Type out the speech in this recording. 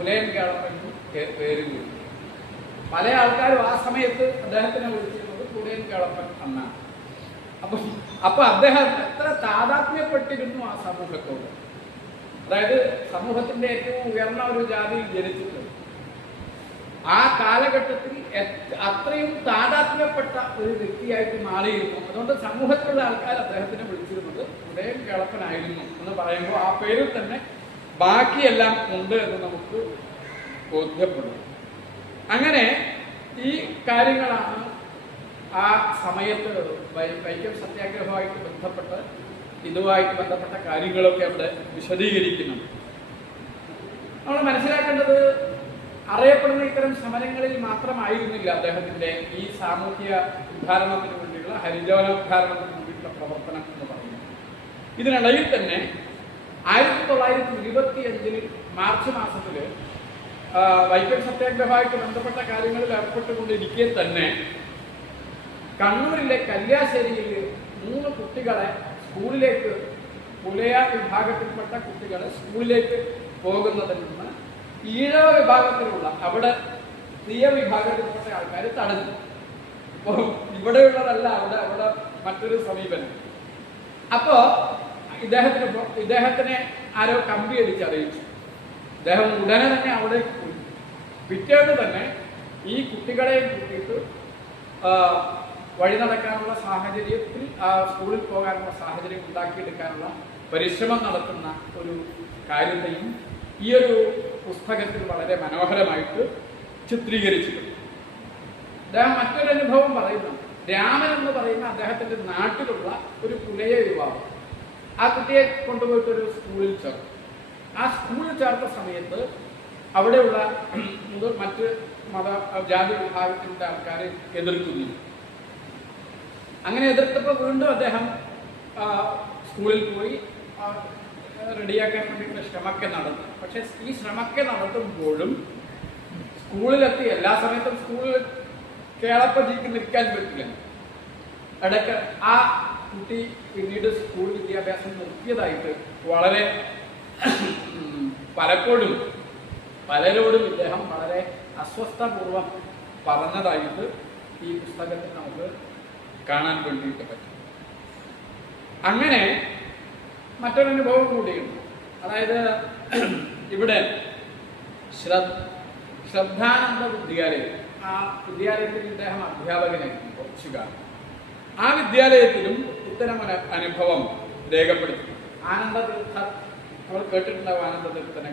പുലയൻ കേളപ്പനും പേര് കിട്ടി പല ആൾക്കാരും ആ സമയത്ത് അദ്ദേഹത്തിനെ വിളിച്ചിരുന്നത് പുലയൻ കേളപ്പൻ എന്നാണ്. അപ്പൊ അപ്പൊ അദ്ദേഹം എത്ര താതാത്മ്യപ്പെട്ടിരുന്നു ആ സമൂഹത്തോട്? അതായത് സമൂഹത്തിന്റെ ഏറ്റവും ഉയർന്ന ഒരു ജാതിയിൽ ജനിച്ചിട്ടുണ്ട്. ആ കാലഘട്ടത്തിൽ അത്രയും താതാത്മ്യപ്പെട്ട ഒരു വ്യക്തിയായിട്ട് മാറിയിരുന്നു. അതുകൊണ്ട് സമൂഹത്തിലുള്ള ആൾക്കാർ അദ്ദേഹത്തിനെ വിളിച്ചിരുന്നത് ഉദയൻ കേളപ്പനായിരുന്നു എന്ന് പറയുമ്പോൾ ആ പേരിൽ തന്നെ ബാക്കിയെല്ലാം ഉണ്ട് എന്ന് നമുക്ക് ബോധ്യപ്പെടും അങ്ങനെ ഈ കാര്യങ്ങളാണ് ആ സമയത്ത് വൈക്കം സത്യാഗ്രഹവുമായിട്ട് ബന്ധപ്പെട്ട് ഇതുമായിട്ട് ബന്ധപ്പെട്ട കാര്യങ്ങളൊക്കെ അവിടെ വിശദീകരിക്കുന്നുണ്ട്. നമ്മൾ മനസ്സിലാക്കേണ്ടത് അറിയപ്പെടുന്ന ഇത്തരം സമരങ്ങളിൽ മാത്രമായിരുന്നില്ല അദ്ദേഹത്തിന്റെ ഈ സാമൂഹ്യ ഉദ്ധാരണത്തിന് വേണ്ടിയുള്ള ഹരിജോനോദ്ധാരണത്തിന് വേണ്ടിയിട്ടുള്ള പ്രവർത്തനം എന്ന് പറയുന്നത്. ഇതിനിടയിൽ തന്നെ ആയിരത്തി തൊള്ളായിരത്തി ഇരുപത്തി അഞ്ചിൽ മാർച്ച് മാസത്തിൽ ആ, വൈക്കം സത്യാഗ്രഹമായിട്ട് ബന്ധപ്പെട്ട കാര്യങ്ങളിൽ ഏർപ്പെട്ടുകൊണ്ടിരിക്കെ തന്നെ കണ്ണൂരിലെ കല്യാശ്ശേരിയിൽ മൂന്ന് കുട്ടികളെ സ്കൂളിലേക്ക് പുലയ വിഭാഗത്തിൽപ്പെട്ട കുട്ടികളെ സ്കൂളിലേക്ക് പോകുന്നതിൽ നിന്ന് ഈഴവ വിഭാഗത്തിലുള്ള അവിടെ തീയ വിഭാഗത്തിൽപ്പെട്ട ആൾക്കാർ തടഞ്ഞു. അപ്പോൾ ഇവിടെയുള്ളതല്ല അവിടെ അവിടെ മറ്റൊരു സമീപനം. അപ്പോ ഇദ്ദേഹത്തിന് ഇദ്ദേഹത്തിനെ ആരോ കമ്പി അടിച്ച് അറിയിച്ചു. ഇദ്ദേഹം ഉടനെ തന്നെ അവിടെ പോയി. പിറ്റേന്ന് തന്നെ ഈ കുട്ടികളെയും കൂട്ടിയിട്ട് വഴി നടക്കാനുള്ള സാഹചര്യത്തിൽ സ്കൂളിൽ പോകാനുള്ള സാഹചര്യം ഉണ്ടാക്കിയെടുക്കാനുള്ള പരിശ്രമം നടത്തുന്ന ഒരു കാര്യത്തെയും ഈ ഒരു പുസ്തകത്തിൽ വളരെ മനോഹരമായിട്ട് ചിത്രീകരിച്ചിട്ടുണ്ട്. അദ്ദേഹം മറ്റൊരു അനുഭവം പറയുന്നു. രാമൻ എന്ന് പറയുന്ന അദ്ദേഹത്തിന്റെ നാട്ടിലുള്ള ഒരു പുലയ യുവാവ്. ആ കുട്ടിയെ കൊണ്ടുപോയിട്ട് ഒരു സ്കൂളിൽ ചേർത്തു. ആ സ്കൂളിൽ ചേർത്ത സമയത്ത് അവിടെയുള്ള മറ്റ് മത ജാതി വിഭാഗത്തിന്റെ ആൾക്കാരെ എതിർക്കുന്നു. അങ്ങനെ എതിർത്തപ്പോൾ വീണ്ടും അദ്ദേഹം സ്കൂളിൽ പോയി റെഡിയാക്കാൻ വേണ്ടിയിട്ടുള്ള ശ്രമമൊക്കെ നടന്നു. പക്ഷെ ഈ ശ്രമമൊക്കെ നടത്തുമ്പോഴും സ്കൂളിലെത്തി എല്ലാ സമയത്തും സ്കൂളിൽ കേളപ്പജിക്ക് നിൽക്കാൻ പറ്റില്ല. ഇടയ്ക്ക് ആ കുട്ടി പിന്നീട് സ്കൂൾ വിദ്യാഭ്യാസം നിർത്തിയതായിട്ട് വളരെ പലപ്പോഴും പലരോടും ഇദ്ദേഹം വളരെ അസ്വസ്ഥപൂർവം പറഞ്ഞതായിട്ട് ഈ പുസ്തകത്തിൽ നമുക്ക് കാണാൻ വേണ്ടിയിട്ട് പറ്റും. അങ്ങനെ മറ്റൊരനുഭവം കൂടിയുണ്ട്. അതായത് ഇവിടെ ശ്രദ്ധ ശ്രദ്ധാനന്ദ വിദ്യാലയം ആ വിദ്യാലയത്തിൽ ഇദ്ദേഹം അധ്യാപകനായിരുന്നു കാലം. ആ വിദ്യാലയത്തിലും ഇത്തരം ഒരു അനുഭവം രേഖപ്പെടുത്തി ആനന്ദ തീർത്ഥ നമ്മൾ കേട്ടിട്ടുണ്ടാവും ആനന്ദ തീർത്ഥനെ